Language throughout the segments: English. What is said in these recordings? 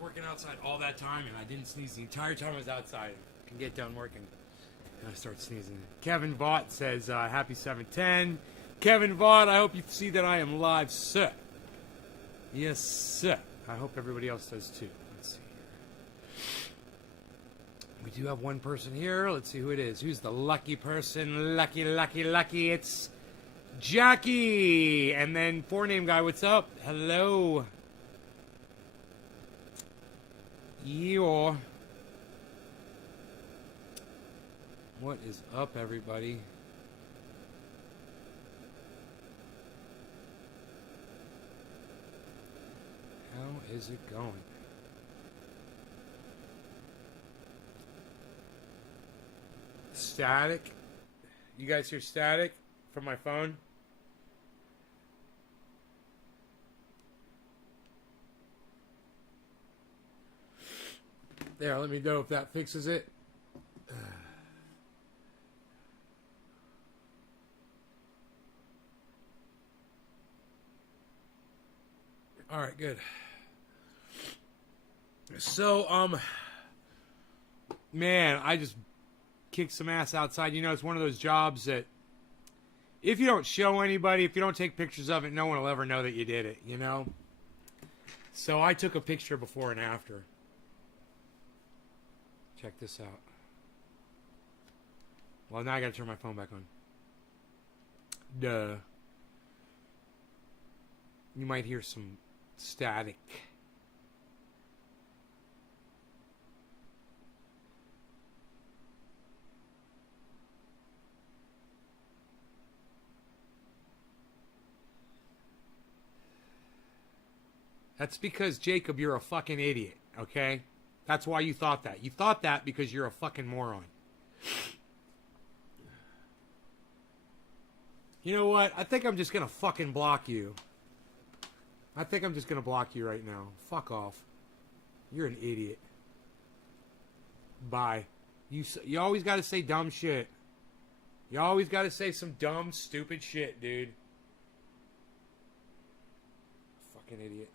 working outside all that time, and I didn't sneeze the entire time I was outside. I can get done working, and I start sneezing. Kevin Vaught says, happy 710. Kevin Vaught, I hope you see that I am live, sir. Yes, sir. I hope everybody else does too. Let's see here. We do have one person here. Let's see who it is. Who's the lucky person? Lucky, lucky, lucky. It's Jackie. And then forename guy, what's up? Hello. Yo. What is up, everybody? How is it going? Static? You guys hear static from my phone? There, let me know if that fixes it. All right, good. So, man, I just kicked some ass outside. You know, it's one of those jobs that if you don't show anybody, if you don't take pictures of it, no one will ever know that you did it, you know? So I took a picture before and after. Check this out. Well, now I gotta turn my phone back on. Duh. You might hear some static. That's because, Jacob, you're a fucking idiot, okay? That's why you thought that. You thought that because you're a fucking moron. You know what? I think I'm just gonna fucking block you. I think I'm just gonna block you right now. Fuck off. You're an idiot. Bye. You always gotta say dumb shit. You always gotta say some dumb, stupid shit, dude. Fucking idiot.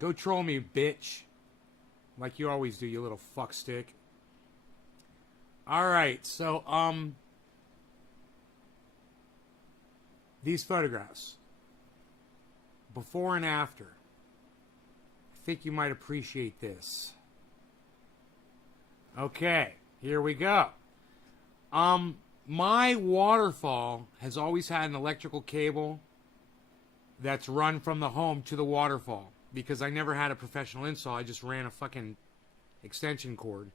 Go troll me, bitch. Like you always do, you little fuckstick. Alright, so, these photographs. Before and after. I think you might appreciate this. Okay, here we go. My waterfall has always had an electrical cable that's run from the home to the waterfall. Because I never had a professional install. I just ran a fucking extension cord.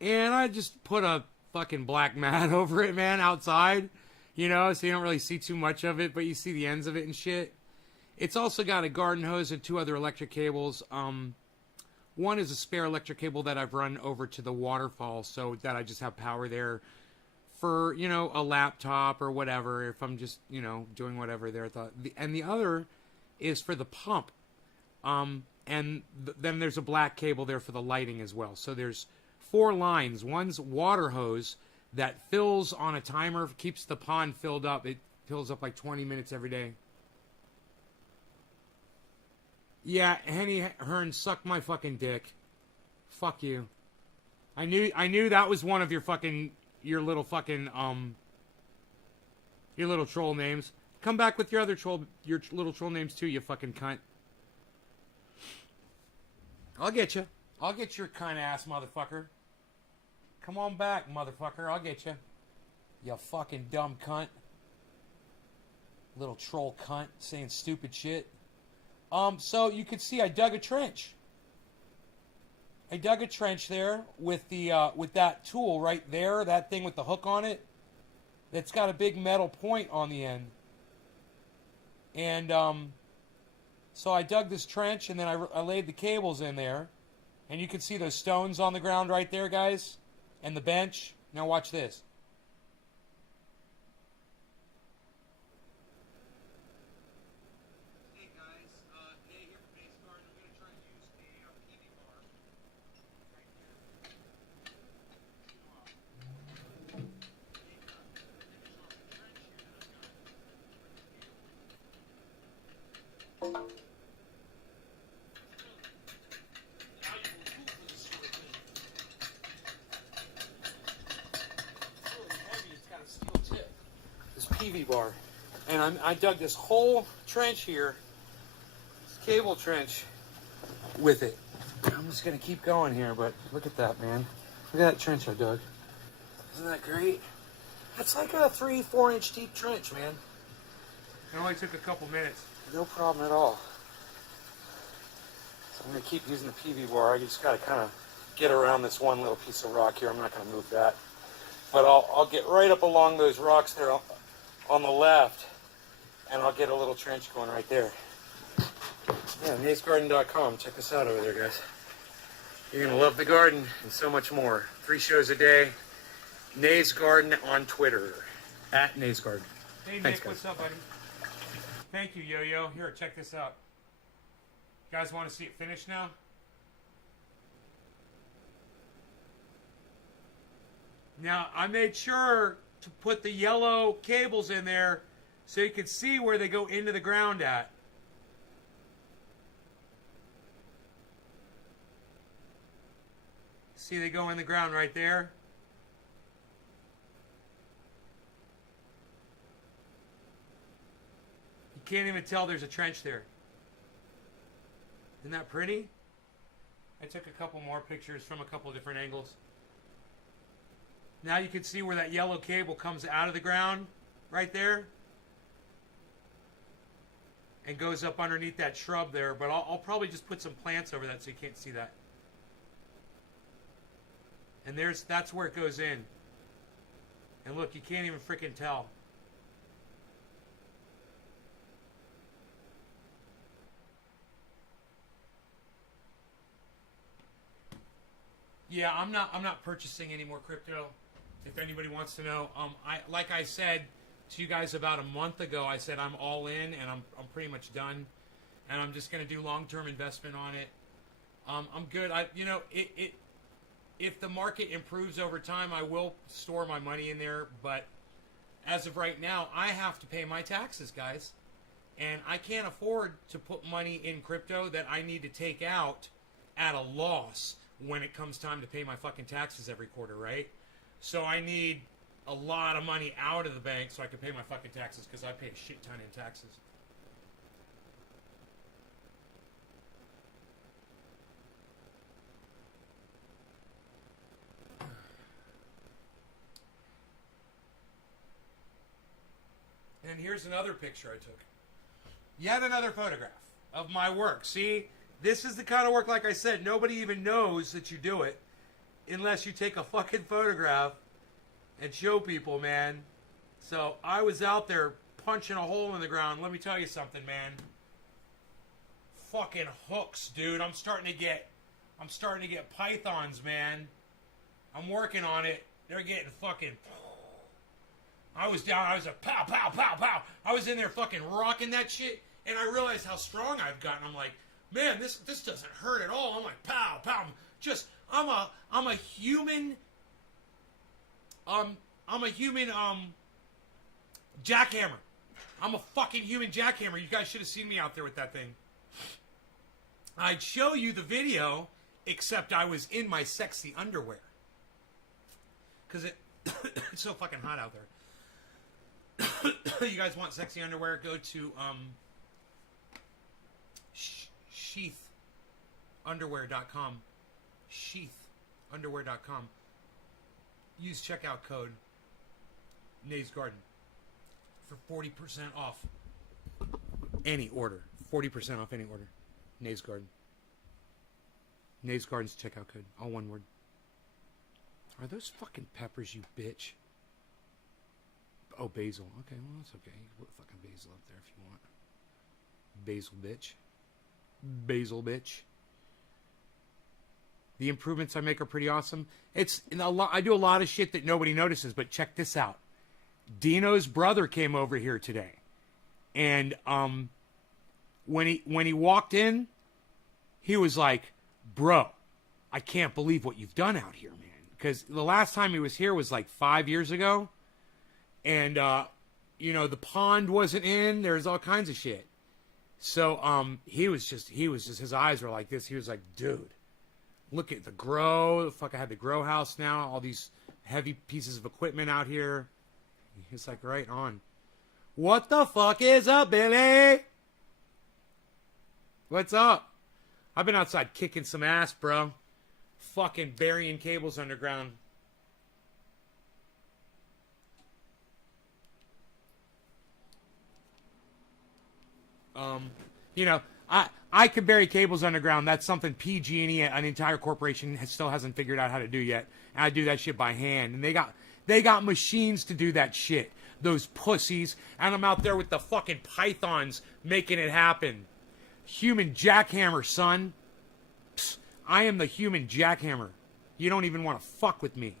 And I just put a fucking black mat over it, man, outside. You know, so you don't really see too much of it, but you see the ends of it and shit. It's also got a garden hose and 2 other electric cables. One is a spare electric cable that I've run over to the waterfall so that I just have power there for, you know, a laptop or whatever. If I'm just, you know, doing whatever there. And the other is for the pump. Then there's a black cable there for the lighting as well. So there's 4 lines. One's water hose that fills on a timer, keeps the pond filled up. It fills up like 20 minutes every day. Yeah, Henny Hearn, suck my fucking dick. Fuck you. I knew that was one of your little troll names. Come back with your little troll names too, you fucking cunt. I'll get you. I'll get your cunt ass, motherfucker. Come on back, motherfucker. I'll get you. You fucking dumb cunt. Little troll cunt saying stupid shit. So you can see I dug a trench. I dug a trench there with that tool right there, that thing with the hook on it. That's got a big metal point on the end. And so I dug this trench, and then I laid the cables in there. And you can see those stones on the ground right there, guys. And the bench. Now watch this. Hey, guys. Nate here from Nate's Garden. I'm going to try to use a PV bar right here. Finish off the trench here that I've got. PV bar. And I dug this whole trench here, this cable trench, with it. I'm just going to keep going here, but look at that, man. Look at that trench I dug. Isn't that great? That's like a 3-4 inch deep trench, man. It only took a couple minutes. No problem at all. So I'm going to keep using the PV bar. I just got to kind of get around this one little piece of rock here. I'm not going to move that. But I'll get right up along those rocks there on the left, and I'll get a little trench going right there. Yeah, naysgarden.com. Check us out over there, guys. You're going to love the garden and so much more. 3 shows a day. Nays Garden on Twitter. At Nays Garden. Hey, Thanks, Nick, guys. What's up, buddy? Thank you, Yo-Yo. Here, check this out. You guys want to see it finished now? Now, I made sure to put the yellow cables in there so you could see where they go into the ground at. See, they go in the ground right there. You can't even tell there's a trench there. Isn't that pretty? I took a couple more pictures from a couple different angles. Now you can see where that yellow cable comes out of the ground right there and goes up underneath that shrub there, but I'll probably just put some plants over that so you can't see that. And that's where it goes in. And look, you can't even freaking tell. Yeah, I'm not purchasing any more crypto. If anybody wants to know, like I said to you guys about a month ago, I said I'm all in and I'm pretty much done, and I'm just going to do long-term investment on it. I'm good. If the market improves over time, I will store my money in there. But as of right now, I have to pay my taxes, guys, and I can't afford to put money in crypto that I need to take out at a loss when it comes time to pay my fucking taxes every quarter, right? So I need a lot of money out of the bank so I can pay my fucking taxes, because I pay a shit ton in taxes. And here's another picture I took. Yet another photograph of my work. See, this is the kind of work, like I said, nobody even knows that you do it unless you take a fucking photograph and show people, man. So I was out there punching a hole in the ground. Let me tell you something, man. Fucking hooks, dude. I'm starting to get pythons, man. I'm working on it. They're getting fucking... I was a pow, pow, pow, pow. I was in there fucking rocking that shit, and I realized how strong I've gotten. I'm like, man, this doesn't hurt at all. I'm like, pow, pow. I'm a human jackhammer. I'm a fucking human jackhammer. You guys should have seen me out there with that thing. I'd show you the video, except I was in my sexy underwear. Because it's so fucking hot out there. You guys want sexy underwear? Go to sheathunderwear.com. Sheathunderwear.com. Use checkout code Nays Garden for 40% off any order. 40% off any order. Nays Garden. Nays Garden's checkout code. All one word. Are those fucking peppers, you bitch? Oh, basil. Okay, well, that's okay. You can put fucking basil up there if you want. Basil bitch. Basil bitch. The improvements I make are pretty awesome. I do a lot of shit that nobody notices, but check this out. Dino's brother came over here today. And when he walked in, he was like, bro, I can't believe what you've done out here, man. Because the last time he was here was like 5 years ago. And, the pond wasn't in. There's all kinds of shit. So, he was just, his eyes were like this. He was like, dude, look at the grow. Fuck, I had the grow house now. All these heavy pieces of equipment out here. It's like right on. What the fuck is up, Billy? What's up? I've been outside kicking some ass, bro. Fucking burying cables underground. You know, I can bury cables underground. That's something PG&E, an entire corporation, still hasn't figured out how to do yet. And I do that shit by hand. And they got machines to do that shit. Those pussies. And I'm out there with the fucking pythons making it happen. Human jackhammer, son. Psst, I am the human jackhammer. You don't even want to fuck with me.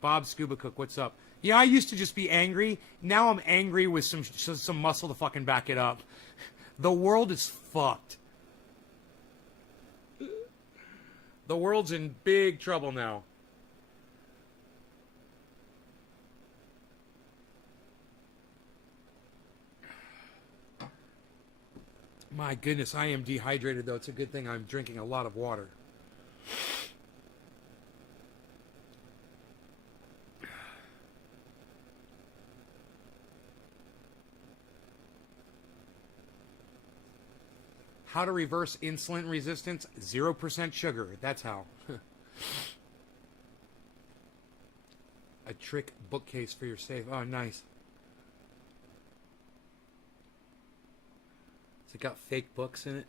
Bob Scuba Cook, what's up? Yeah, I used to just be angry. Now I'm angry with some muscle to fucking back it up. The world is fucked. The world's in big trouble now. My goodness, I am dehydrated, though. It's a good thing I'm drinking a lot of water. How to reverse insulin resistance? 0% sugar. That's how. A trick bookcase for your safe. Oh, nice. Has it got fake books in it?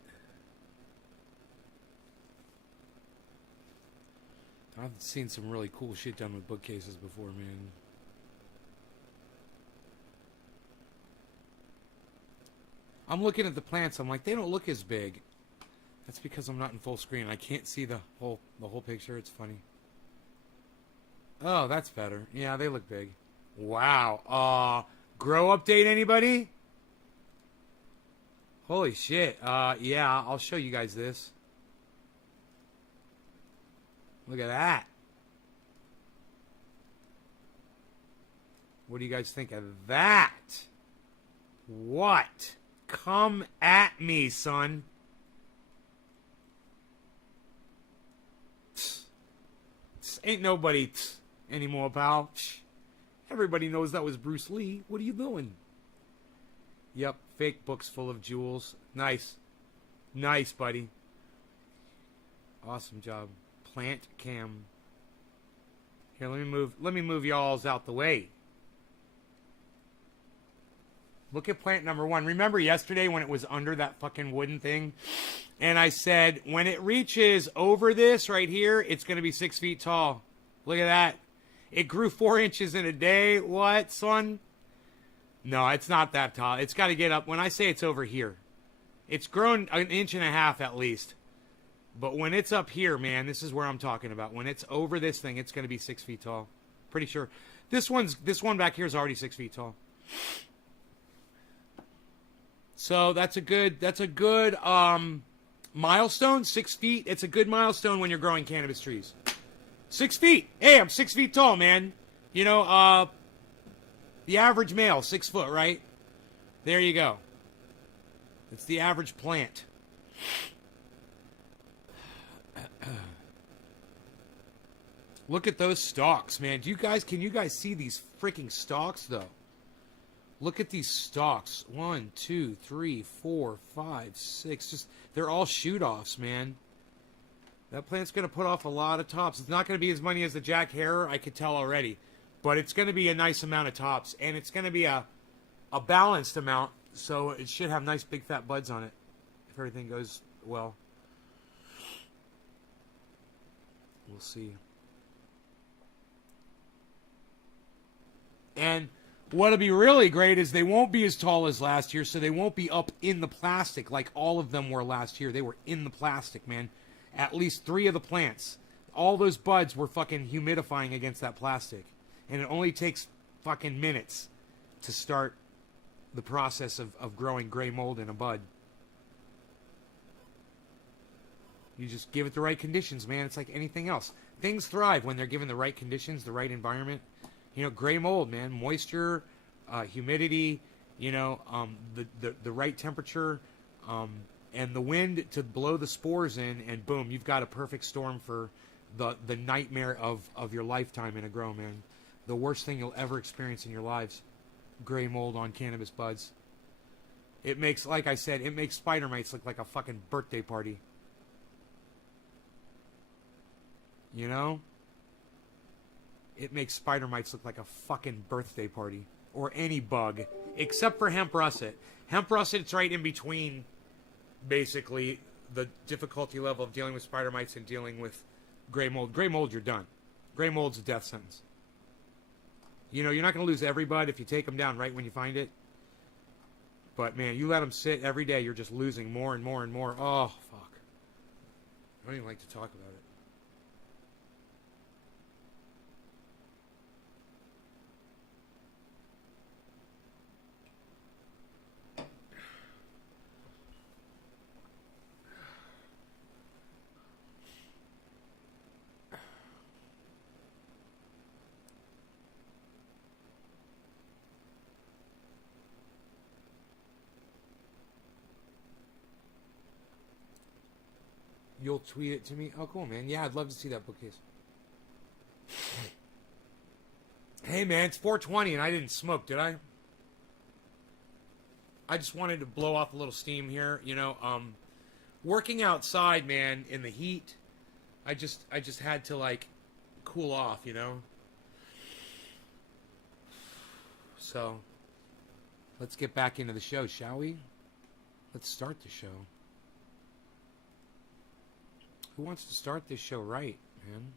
I've seen some really cool shit done with bookcases before, man. I'm looking at the plants. I'm like, they don't look as big. That's because I'm not in full screen. I can't see the whole picture. It's funny. Oh, that's better. Yeah, they look big. Wow. Grow update, anybody? Holy shit. Yeah, I'll show you guys this. Look at that. What do you guys think of that? What? Come at me, son. Ain't nobody anymore, pal. Everybody knows that was Bruce Lee. What are you doing? Yep, fake books full of jewels. Nice. Nice, buddy. Awesome job. Plant cam. Here, let me move y'all's out the way. Look at plant number 1. Remember yesterday when it was under that fucking wooden thing? And I said, when it reaches over this right here, it's going to be 6 feet tall. Look at that. It grew 4 inches in a day. What, son? No, it's not that tall. It's got to get up. When I say it's over here, it's grown 1.5 inches at least. But when it's up here, man, this is where I'm talking about. When it's over this thing, it's going to be 6 feet tall. Pretty sure. This one back here is already 6 feet tall. So that's a good milestone. 6 feet. It's a good milestone when you're growing cannabis trees. 6 feet. Hey, I'm 6 feet tall, man. You know, the average male, 6 foot, right? There you go. It's the average plant. Look at those stalks, man. Can you guys see these freaking stalks, though? Look at these stalks. 1, 2, 3, 4, 5, 6. They're all shoot-offs, man. That plant's going to put off a lot of tops. It's not going to be as many as the Jack Herer, I could tell already. But it's going to be a nice amount of tops. And it's going to be a balanced amount. So it should have nice big fat buds on it. If everything goes well. We'll see. And what'll be really great is they won't be as tall as last year, so they won't be up in the plastic like all of them were last year. They were in the plastic, man. At least 3 of the plants. All those buds were fucking humidifying against that plastic. And it only takes fucking minutes to start the process of growing gray mold in a bud. You just give it the right conditions, man. It's like anything else. Things thrive when they're given the right conditions, the right environment. You know, gray mold, man, moisture, humidity, you know, the right temperature, and the wind to blow the spores in, and boom, you've got a perfect storm for the nightmare of your lifetime in a grow, man. The worst thing you'll ever experience in your lives. gray mold on cannabis buds. It makes, like I said, it makes spider mites look like a fucking birthday party. You know? It makes spider mites look like a fucking birthday party. Or any bug. Except for hemp russet. Hemp russet, it's right in between, basically, the difficulty level of dealing with spider mites and dealing with gray mold. Gray mold, you're done. Gray mold's a death sentence. You know, you're not going to lose every bud if you take them down right when you find it. But, man, you let them sit every day, you're just losing more and more and more. Oh, fuck. I don't even like to talk about it. You'll tweet it to me? Oh, cool, man. Yeah, I'd love to see that bookcase. Hey, man, it's 4:20 and I didn't smoke, did I? I just wanted to blow off a little steam here. You know, working outside, man, in the heat, I just had to, like, cool off, you know? So, let's get back into the show, shall we? Let's start the show. Who wants to start this show right, man?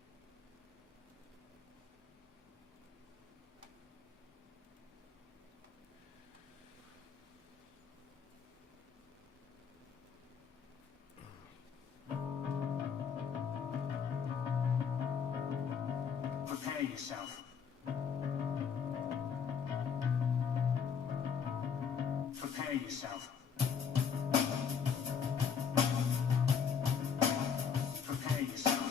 Prepare yourself. Prepare yourself. Prepare yourself.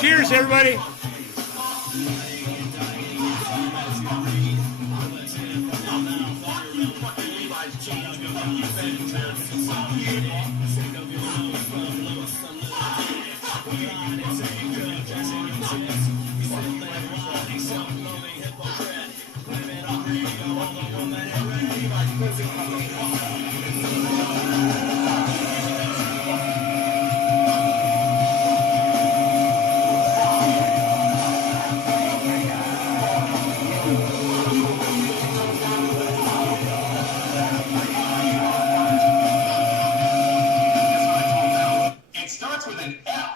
Cheers, everybody. It starts with an L.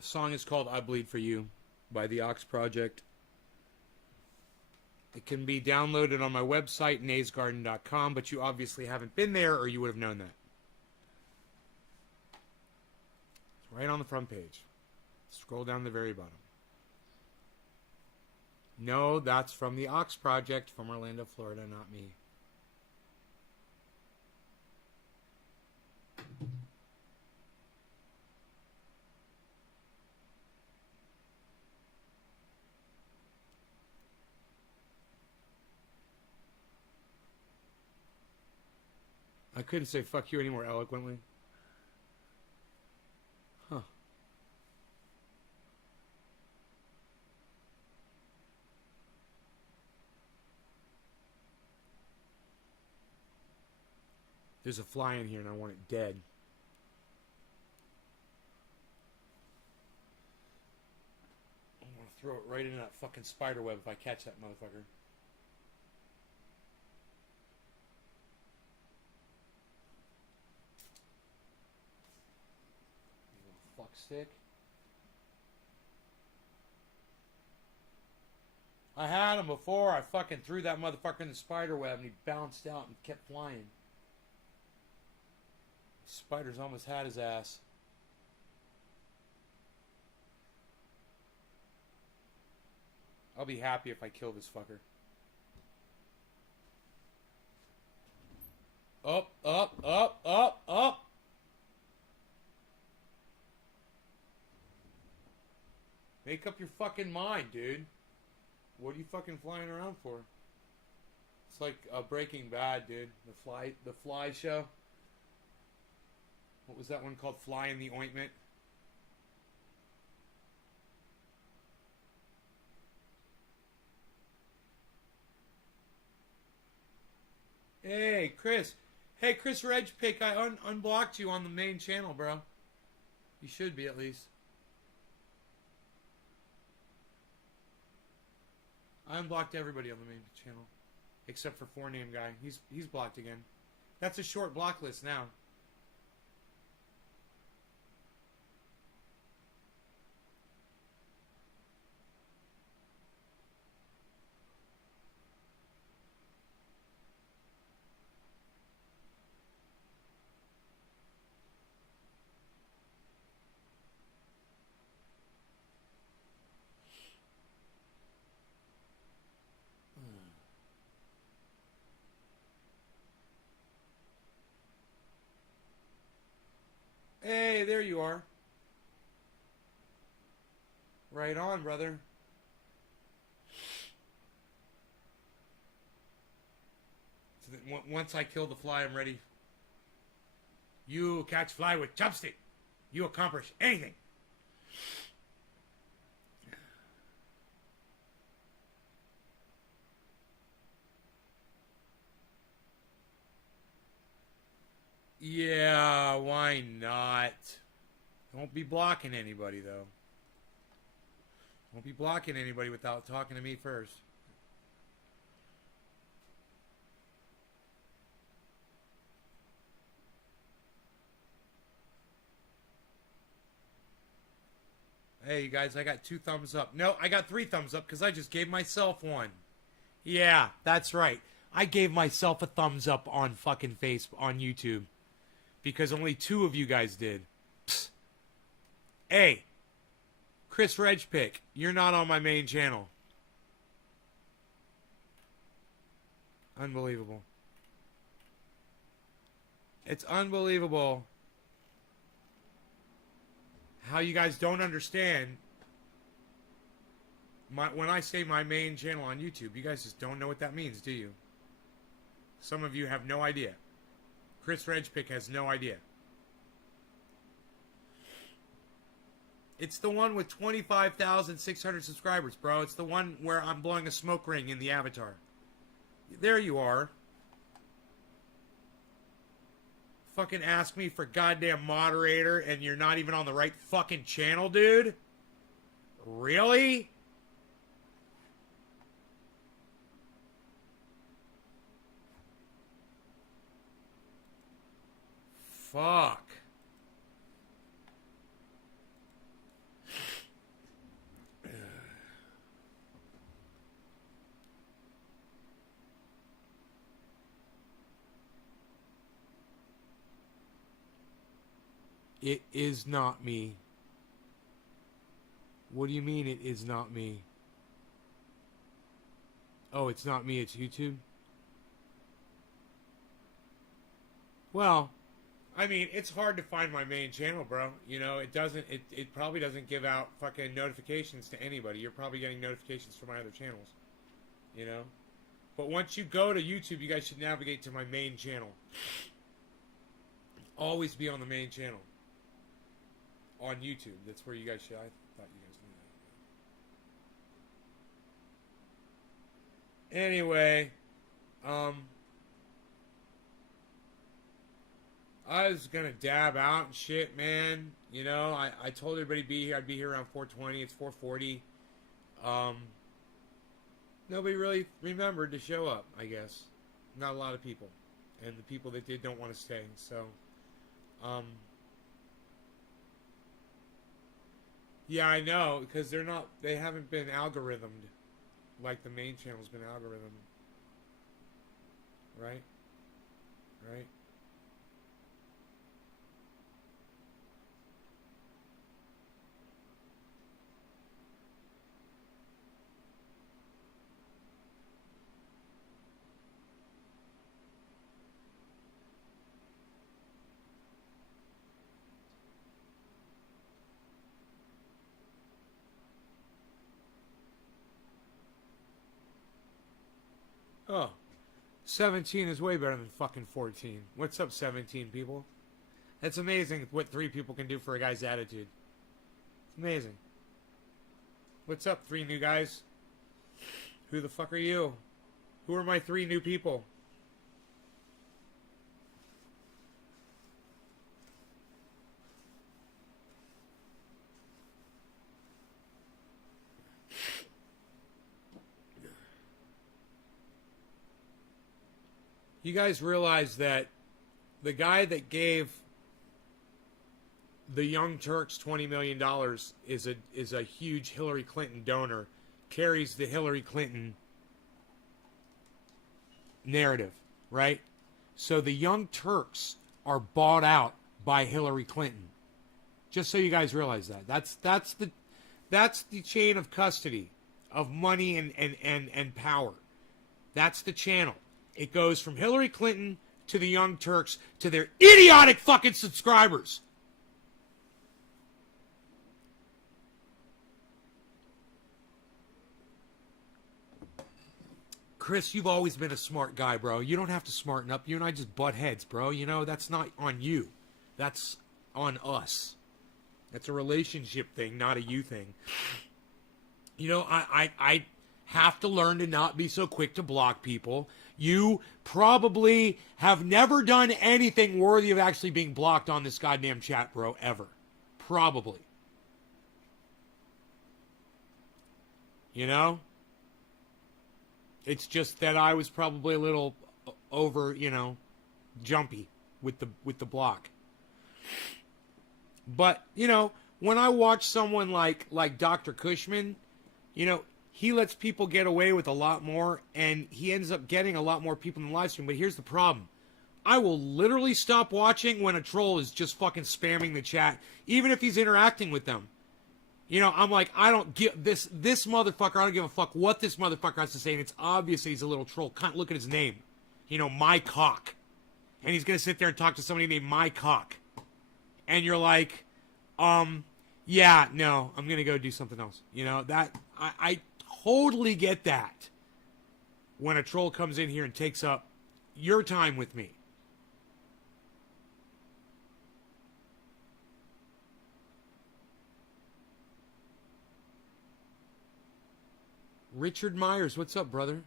The song is called I Bleed For You by the Ox Project. It can be downloaded on my website, naysgarden.com, but you obviously haven't been there or you would have known that. It's right on the front page. Scroll down to the very bottom. No, that's from the Ox Project from Orlando, Florida, not me. I couldn't say fuck you any more eloquently. Huh. There's a fly in here and I want it dead. I want to throw it right into that fucking spider web if I catch that motherfucker. Fuck stick. I had him before. I fucking threw that motherfucker in the spider web and he bounced out and kept flying. Spiders almost had his ass. I'll be happy if I kill this fucker. Up, up, up, up, up. Make up your fucking mind, dude. What are you fucking flying around for? It's like Breaking Bad, dude. The Fly show. What was that one called? Fly in the Ointment. Hey, Chris. Hey, Chris Regpick. I unblocked you on the main channel, bro. You should be, at least. I unblocked everybody on the main channel. Except for 4Name Guy. He's blocked again. That's a short block list now. Hey, there you are. Right on, brother. So that once I kill the fly, I'm ready. You catch fly with chopstick. You accomplish anything. Yeah, why not? Don't be blocking anybody, though. Don't be blocking anybody without talking to me first. Hey, you guys, I got 2 thumbs up. No, I got 3 thumbs up because I just gave myself one. Yeah, that's right. I gave myself a thumbs up on fucking on YouTube. Because only 2 of you guys did. Psst. Hey, Chris Regpick, you're not on my main channel. Unbelievable. It's unbelievable how you guys don't understand when I say my main channel on YouTube. You guys just don't know what that means, do you? Some of you have no idea. Chris Regpick has no idea. It's the one with 25,600 subscribers, bro. It's the one where I'm blowing a smoke ring in the avatar. There you are. Fucking ask me for goddamn moderator and you're not even on the right fucking channel, dude? Really? Fuck. It is not me. What do you mean it is not me? Oh, it's not me, it's YouTube? Well, I mean, it's hard to find my main channel, bro. You know, it probably doesn't give out fucking notifications to anybody. You're probably getting notifications from my other channels. You know? But once you go to YouTube, you guys should navigate to my main channel. Always be on the main channel. On YouTube. That's where you guys should. I thought you guys knew that. Anyway, I was gonna dab out and shit, man. You know, I told everybody to be here. I'd be here around 4:20. It's 4:40. Nobody really remembered to show up, I guess. Not a lot of people. And the people that did don't want to stay. So, yeah, I know, because they haven't been algorithmed like the main channel's been algorithmed. Right? Right? Oh, 17 is way better than fucking 14. What's up, 17 people? That's amazing what 3 people can do for a guy's attitude. It's amazing. What's up, 3 new guys? Who the fuck are you? Who are my 3 new people? You guys realize that the guy that gave the Young Turks $20 million is a huge Hillary Clinton donor, carries the Hillary Clinton narrative, right? So the Young Turks are bought out by Hillary Clinton. Just so you guys realize that. That's the chain of custody of money and power. That's the channel. It goes from Hillary Clinton to the Young Turks to their idiotic fucking subscribers. Chris, you've always been a smart guy, bro. You don't have to smarten up. You and I just butt heads, bro. You know, that's not on you. That's on us. That's a relationship thing, not a you thing. You know, I have to learn to not be so quick to block people. You probably have never done anything worthy of actually being blocked on this goddamn chat, bro, ever. Probably. You know? It's just that I was probably a little over, you know, jumpy with the block. But, you know, when I watch someone like Dr. Cushman, you know, he lets people get away with a lot more, and he ends up getting a lot more people in the live stream. But here's the problem. I will literally stop watching when a troll is just fucking spamming the chat, even if he's interacting with them. You know, I'm like, I don't give this motherfucker, I don't give a fuck what this motherfucker has to say, and it's obvious he's a little troll. Can't look at his name. You know, My Cock. And he's going to sit there and talk to somebody named My Cock. And you're like, yeah, no, I'm going to go do something else. You know, that, I totally get that when a troll comes in here and takes up your time with me. Richard Myers, what's up, brother?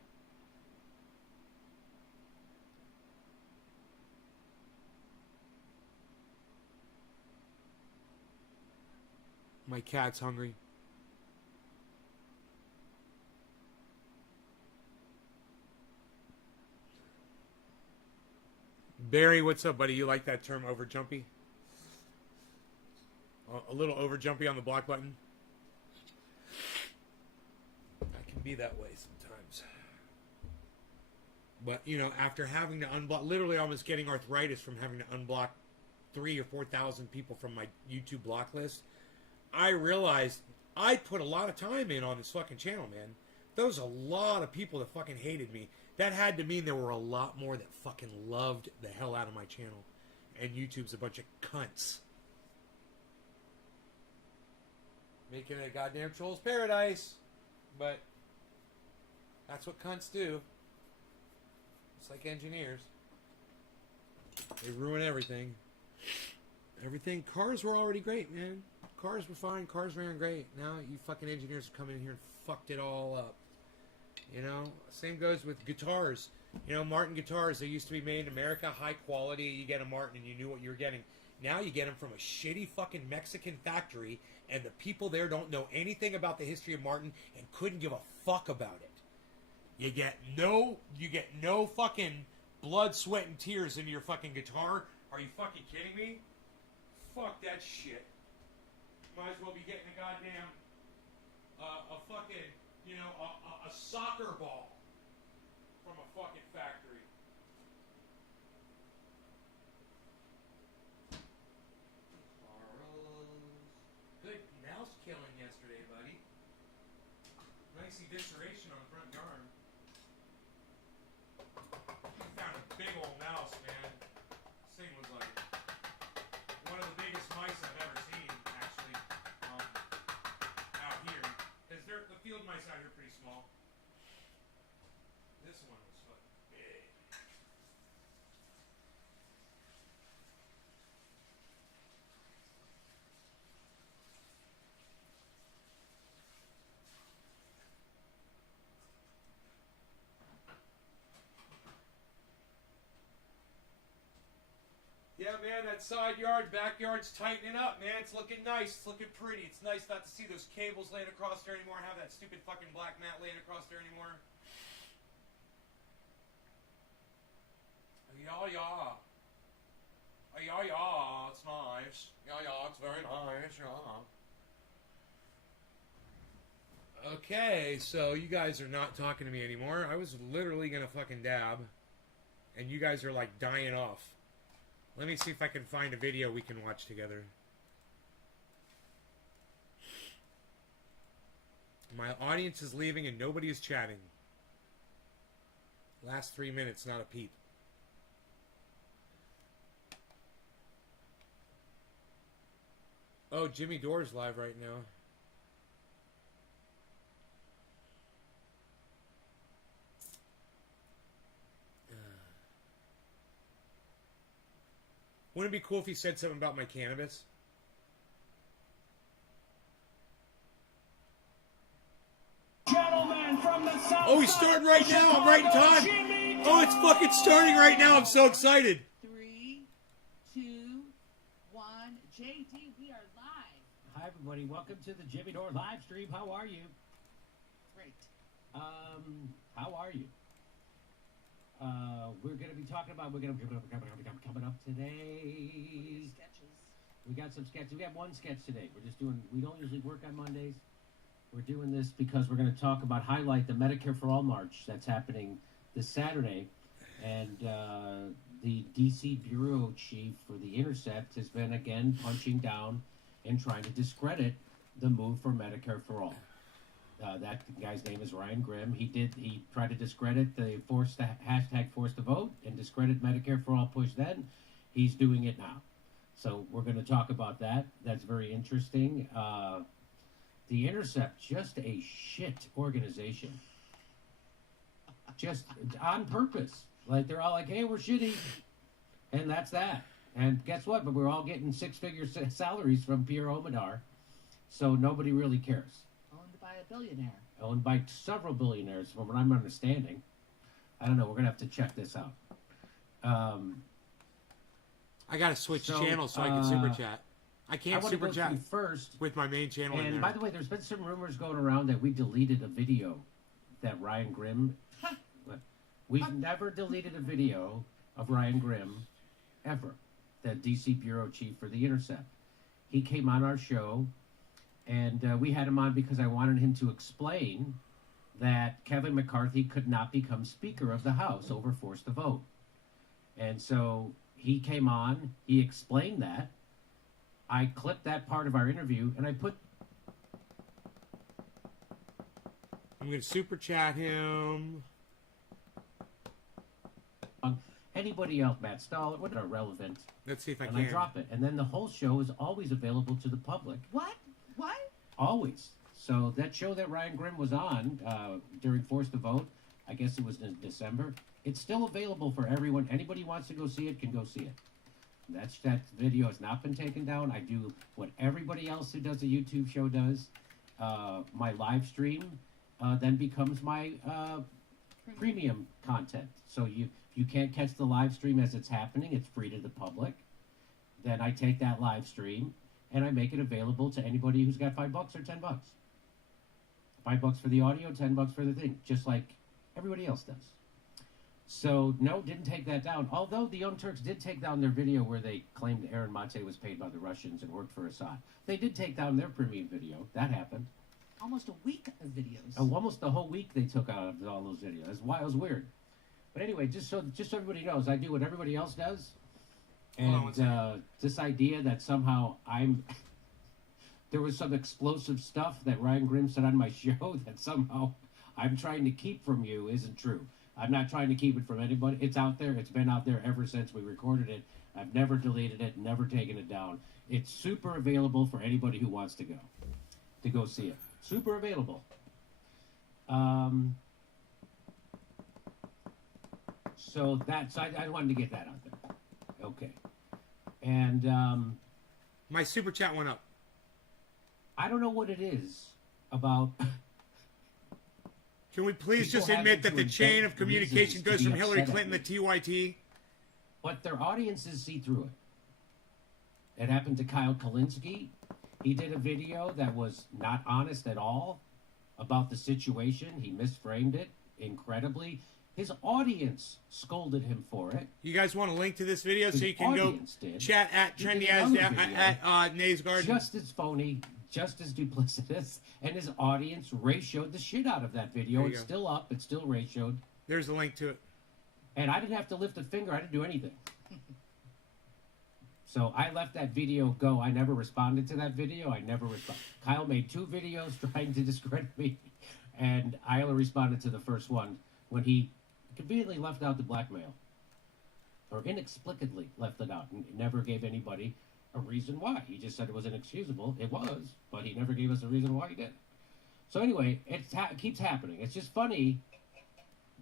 My cat's hungry. Barry, what's up, buddy? You like that term, over jumpy? A little over jumpy on the block button? I can be that way sometimes. But, you know, after having to unblock, literally almost getting arthritis from having to unblock 3 or 4,000 people from my YouTube block list, I realized I put a lot of time in on this fucking channel, man. There was a lot of people that fucking hated me. That had to mean there were a lot more that fucking loved the hell out of my channel. And YouTube's a bunch of cunts. Making it a goddamn troll's paradise. But that's what cunts do. It's like engineers. They ruin everything. Everything. Cars were already great, man. Cars were fine. Cars ran great. Now you fucking engineers have come in here and fucked it all up. You know, same goes with guitars. You know, Martin guitars, they used to be made in America, high quality. You get a Martin and you knew what you were getting. Now you get them from a shitty fucking Mexican factory, and the people there don't know anything about the history of Martin and couldn't give a fuck about it. You get no fucking blood, sweat, and tears into your fucking guitar. Are you fucking kidding me? Fuck that shit. Might as well be getting a goddamn a fucking, you know, a soccer ball from a fucking factory. Good mouse killing yesterday, buddy. Nice evisceration on the front yard. We found a big old mouse, man. This thing was like one of the biggest mice I've ever seen, actually, out here. Because the field mice out here are pretty small. This one was fucking big. Yeah, man, that side yard, backyard's tightening up, man. It's looking nice. It's looking pretty. It's nice not to see those cables laying across there anymore and have that stupid fucking black mat laying across there anymore. Yeah, yeah. Yeah, yeah, it's nice. Yeah, yeah, it's very nice, yeah. Okay, so you guys are not talking to me anymore. I was literally gonna fucking dab. And you guys are like dying off. Let me see if I can find a video we can watch together. My audience is leaving and nobody is chatting. Last 3 minutes, not a peep. Oh, Jimmy Dore's live right now. Wouldn't it be cool if he said something about my cannabis? Gentlemen from the South Oh, he's starting right now. I'm right in time. Oh, it's fucking starting right now. I'm so excited. 3, 2, 1. JD, we are live. Hi, everybody. Welcome to the Jimmy Dore live stream. How are you? Great. How are you? We're going to be talking about, coming up today. Sketches. We got some sketches. We have one sketch today. We don't usually work on Mondays. We're doing this because we're going to highlight the Medicare for All March that's happening this Saturday. And the D.C. Bureau Chief for The Intercept has been, again, punching down and trying to discredit the move for Medicare for All. That guy's name is Ryan Grimm. He tried to discredit the hashtag forced to vote and discredit Medicare for All push then. He's doing it now. So we're going to talk about that. That's very interesting. The Intercept, just a shit organization. Just on purpose. Like, they're all like, hey, we're shitty. And that's that. And guess what? But we're all getting six-figure salaries from Pierre Omidyar. So nobody really cares. Owned by a billionaire. Owned by several billionaires, from what I'm understanding. I don't know. We're going to have to check this out. I gotta switch So, channels so I can super chat. I I can't want to super go chat through first. with my main channel in And there. by the way, there's been some rumors going around that we deleted a video that Ryan Grimm. We've never deleted a video of Ryan Grimm, ever. The DC Bureau Chief for The Intercept. He came on our show, and we had him on because I wanted him to explain that Kevin McCarthy could not become Speaker of the House over forced to vote. And so he came on, he explained that. I clipped that part of our interview, and I put I'm going to super chat him. on anybody else, Matt Stahl, what are relevant, Let's see if I and can. I drop it. And then the whole show is always available to the public. What? What? Always. So that show that Ryan Grimm was on during Force to Vote, I guess it was in December, it's still available for everyone. Anybody who wants to go see it can go see it. That video has not been taken down. I do what everybody else who does a YouTube show does. My live stream then becomes my premium content. So you can't catch the live stream as it's happening. It's free to the public. Then I take that live stream and I make it available to anybody who's got $5 or $10. $5 for the audio, $10 for the thing, just like everybody else does. So no, didn't take that down. Although the Young Turks did take down their video where they claimed Aaron Mate was paid by the Russians and worked for Assad. They did take down their premium video. That happened. Almost a week of videos. Oh, almost the whole week they took out of all those videos. That's why it was weird. But anyway, just so everybody knows, I do what everybody else does. Hold on one And second. this idea that somehow there was some explosive stuff that Ryan Grimm said on my show that somehow I'm trying to keep from you isn't true. I'm not trying to keep it from anybody. It's out there. It's been out there ever since we recorded it. I've never deleted it, never taken it down. It's super available for anybody who wants to go see it. Super available. So I wanted to get that out there. Okay. And My super chat went up. I don't know what it is about. Can we please People just have admit that the into chain of invent communication reasons to goes be from Hillary upset at Clinton to TYT? But their audiences see through it. It happened to Kyle Kalinske. He did a video that was not honest at all about the situation. He misframed it incredibly. His audience scolded him for it. You guys want a link to this video so His you can go audience did. chat at He did Trendy as another video. at Nays Garden. Just as phony, just as duplicitous, and his audience ratioed the shit out of that video. There you It's go. still up. It's still ratioed. There's a link to it. And I didn't have to lift a finger. I didn't do anything. So I left that video go. I never responded to that video. I never responded. Kyle made 2 videos trying to discredit me, and I only responded to the first one when he conveniently left out the blackmail, or inexplicably left it out, and never gave anybody a reason why. He just said it was inexcusable. It was, but he never gave us a reason why he did. So anyway, it keeps happening. It's just funny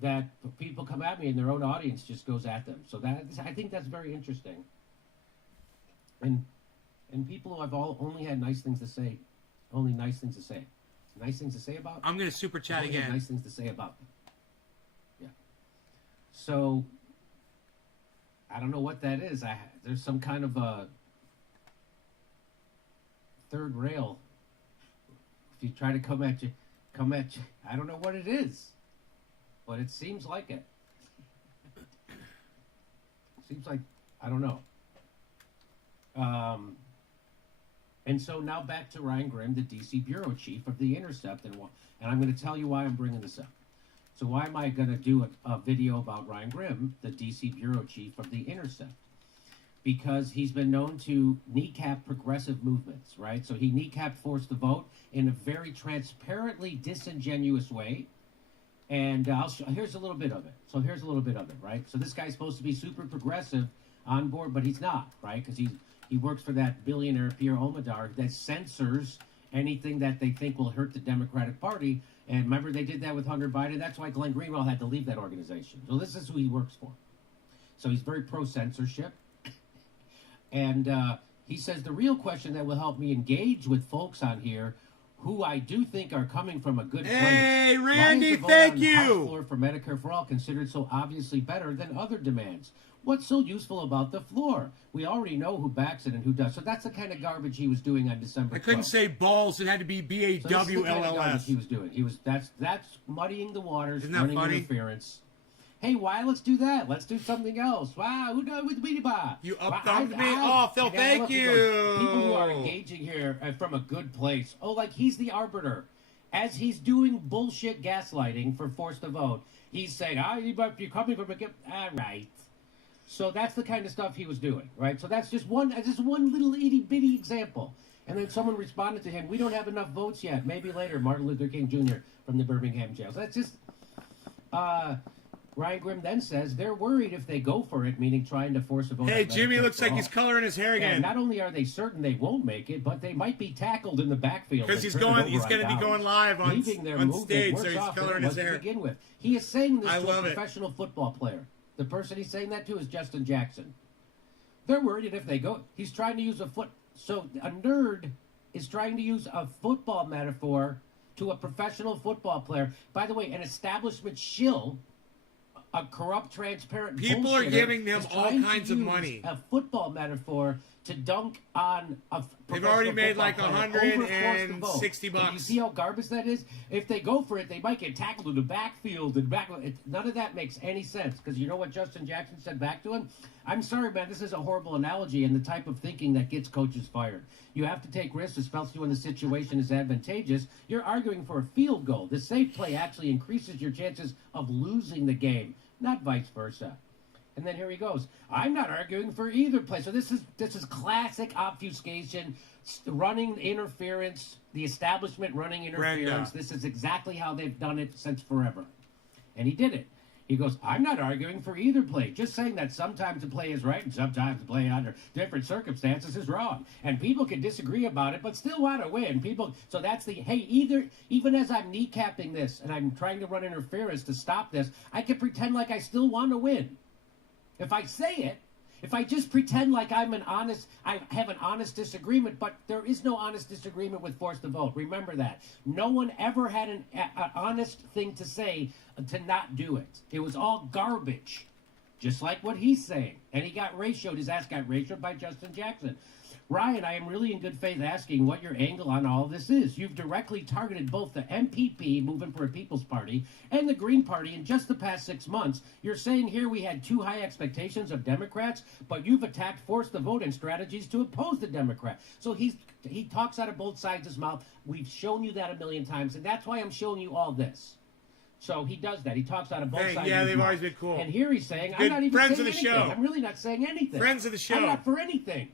that people come at me and their own audience just goes at them. So I think that's very interesting. And people who have only had nice things to say, only nice things to say. Nice things to say about? I'm going to super chat only have again. nice things to say about them. Yeah. So, I don't know what that is. There's some kind of a third rail. If you try to come at you. I don't know what it is. But it seems like it. Seems like, I don't know. And so now back to Ryan Grimm, the DC bureau chief of The Intercept, and I'm going to tell you why I'm bringing this up. So why am I going to do a video about Ryan Grimm, the DC bureau chief of The Intercept? Because he's been known to kneecap progressive movements, right? So he kneecapped Force to Vote in a very transparently disingenuous way. And here's a little bit of it. Right? So this guy's supposed to be super progressive on board, but he's not, right? Because he works for that billionaire Pierre Omidyar that censors anything that they think will hurt the Democratic Party. And remember, they did that with Hunter Biden. That's why Glenn Greenwald had to leave that organization. So this is who he works for. So he's very pro-censorship. And he says the real question that will help me engage with folks on here who I do think are coming from a good place. Hey, Why Randy, is the vote thank on the House you. floor for Medicare for All considered so obviously better than other demands? What's so useful about the floor? We already know who backs it and who does. So that's the kind of garbage he was doing on December 12th. I couldn't say balls. It had to be So this is the kind of garbage BAWLLS. he was doing. That's muddying the waters, Isn't that running funny? interference. Hey, why? Let's do that. Let's do something else. Wow, who knows with the Beanie Bar? You up-thumbed me? Oh, Phil, thank you. People who are engaging here from a good place. Oh, like he's the arbiter. As he's doing bullshit gaslighting for Force to Vote, he's saying, you're coming from a good... All right. So that's the kind of stuff he was doing, right? So that's just one little itty bitty example. And then someone responded to him, "We don't have enough votes yet. Maybe later." Martin Luther King Jr. from the Birmingham jails. That's just. Ryan Grimm then says they're worried if they go for it, meaning trying to force a vote. Hey, on Jimmy Medicare looks for like all. he's coloring his hair And again. not only are they certain they won't make it, but they might be tackled in the backfield Because and he's turned going to be on going downs, live on leaving their on movement stage, so worse he's off than coloring it his was to hair. begin with. He is saying this I to love a it. professional football player. The person he's saying that to is Justin Jackson. They're worried that if they go, he's trying to use so a nerd is trying to use a football metaphor to a professional football player. By the way, an establishment shill, a corrupt, transparent People are bullshitter giving them is all trying to kinds of use money. A football metaphor to dunk on a They've already professional made like football player over forced to vote. $160 And you see how garbage that is? If they go for it, they might get tackled in the backfield. None of that makes any sense, because you know what Justin Jackson said back to him? "I'm sorry, man, this is a horrible analogy and the type of thinking that gets coaches fired. You have to take risks, especially when the situation is advantageous. You're arguing for a field goal. The safe play actually increases your chances of losing the game, not vice versa." And then here he goes. "I'm not arguing for either play." So this is classic obfuscation, running interference, the establishment running interference. Brenda. This is exactly how they've done it since forever. And he did it. He goes, "I'm not arguing for either play, just saying that sometimes the play is right and sometimes the play under different circumstances is wrong. And people can disagree about it, but still want to win. So that's even as I'm kneecapping this and I'm trying to run interference to stop this, I can pretend like I still want to win. If I say it, if I just pretend like I have an honest disagreement, but there is no honest disagreement with force to vote. Remember that. No one ever had an honest thing to say to not do it. It was all garbage, just like what he's saying. And he got ratioed. His ass got ratioed by Justin Jackson. "Ryan, I am really in good faith asking what your angle on all this is. You've directly targeted both the MPP, Movement for a People's Party, and the Green Party in just the past 6 months. You're saying here we had too high expectations of Democrats, but you've attacked force the vote and strategies to oppose the Democrat." So he talks out of both sides of his mouth. We've shown you that a million times, and that's why I'm showing you all this. So he does that. He talks out of both Hey, sides yeah, of his they've mouth. always been cool. And here he's saying, Good "I'm not even friends saying of the anything. show. I'm really not saying anything. Friends of the show. I'm not for anything."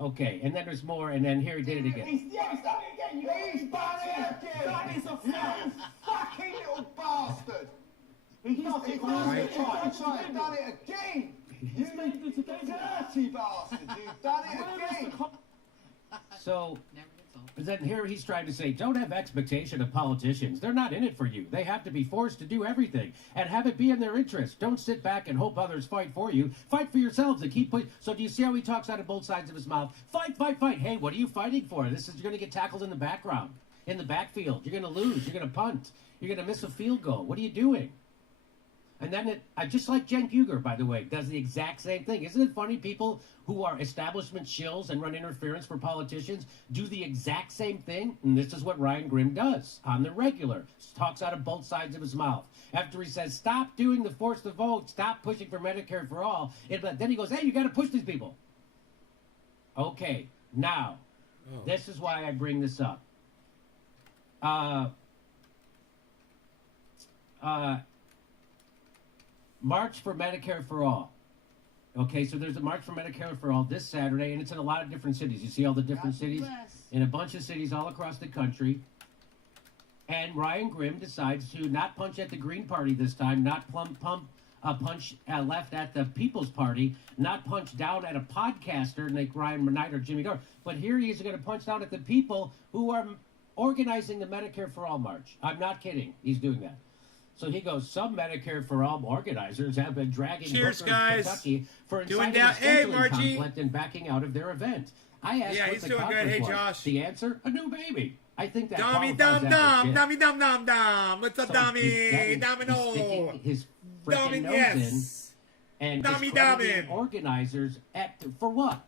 Okay, and then there's more, and then here he did it again. He's done it again! That is a fucking little bastard! He's done it again! You dirty bastard! You've done it again! So Never gets old. then here he's trying to say, don't have expectation of politicians. They're not in it for you. They have to be forced to do everything and have it be in their interest. Don't sit back and hope others fight for you. Fight for yourselves and keep pushing. So do you see how he talks out of both sides of his mouth? Fight, fight, fight. Hey, what are you fighting for? You're going to get tackled in the background, in the backfield. You're going to lose. You're going to punt. You're going to miss a field goal. What are you doing? And then just like Cenk Uygur, by the way, does the exact same thing. Isn't it funny? People who are establishment shills and run interference for politicians do the exact same thing. And this is what Ryan Grimm does on the regular. Talks out of both sides of his mouth. After he says, stop doing the force to vote, stop pushing for Medicare for all, then he goes, hey, you got to push these people. Okay, now, this is why I bring this up. March for Medicare for All. Okay, so there's a March for Medicare for All this Saturday, and it's in a lot of different cities. You see all the different cities? In a bunch of cities all across the country. And Ryan Grimm decides to not punch at the Green Party this time, not punch left at the People's Party, not punch down at a podcaster like Ryan Knight or Jimmy Dore. But here he is going to punch down at the people who are organizing the Medicare for All March. I'm not kidding. He's doing that. So he goes, some Medicare for All organizers have been dragging Cheers, Booker, guys. Kentucky for Doing inciting a that. Hey, scheduling Margie. conflict and backing out of their event. I asked Yeah, what he's the doing good. conflict Hey, was. Josh. The answer? A new baby. I think that Dummy qualifies dum as dum, legit. dummy dum dum dum. What's up, So dummy? he's Domino. sticking his Dummy, freaking nose yes. in and Dummy, discrediting dummy. organizers for what?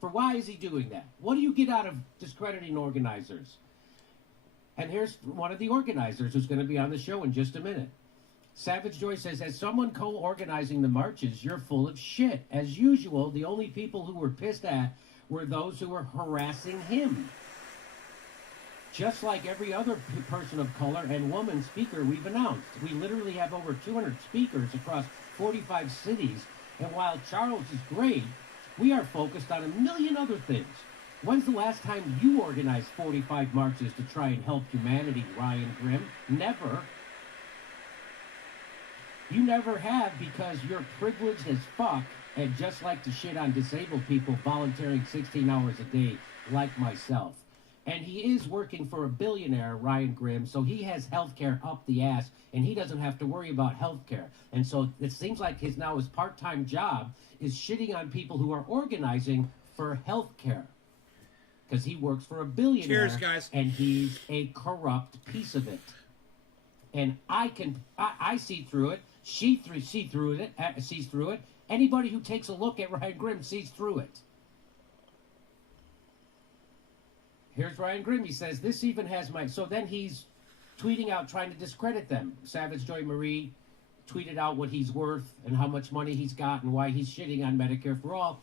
For why is he doing that? What do you get out of discrediting organizers? And here's one of the organizers who's going to be on the show in just a minute. Savage Joy says, as someone co-organizing the marches, you're full of shit. As usual, the only people who were pissed at were those who were harassing him. just like every other person of color and woman speaker we've announced. We literally have over 200 speakers across 45 cities, and while Charles is great, we are focused on a million other things. When's the last time you organized 45 marches to try and help humanity, Ryan Grimm? Never. You never have, because you're privileged as fuck and just like to shit on disabled people volunteering 16 hours a day like myself. And he is working for a billionaire, Ryan Grimm, so he has health care up the ass, and he doesn't have to worry about health care. And so it seems like his part-time job is shitting on people who are organizing for health care. Because he works for a billionaire. Cheers, guys. And he's a corrupt piece of it. And I see through it. She sees through it. Anybody who takes a look at Ryan Grimm sees through it. Here's Ryan Grimm. He says, this even has my... So then he's tweeting out trying to discredit them. Savage Joy Marie tweeted out what he's worth and how much money he's got and why he's shitting on Medicare for All.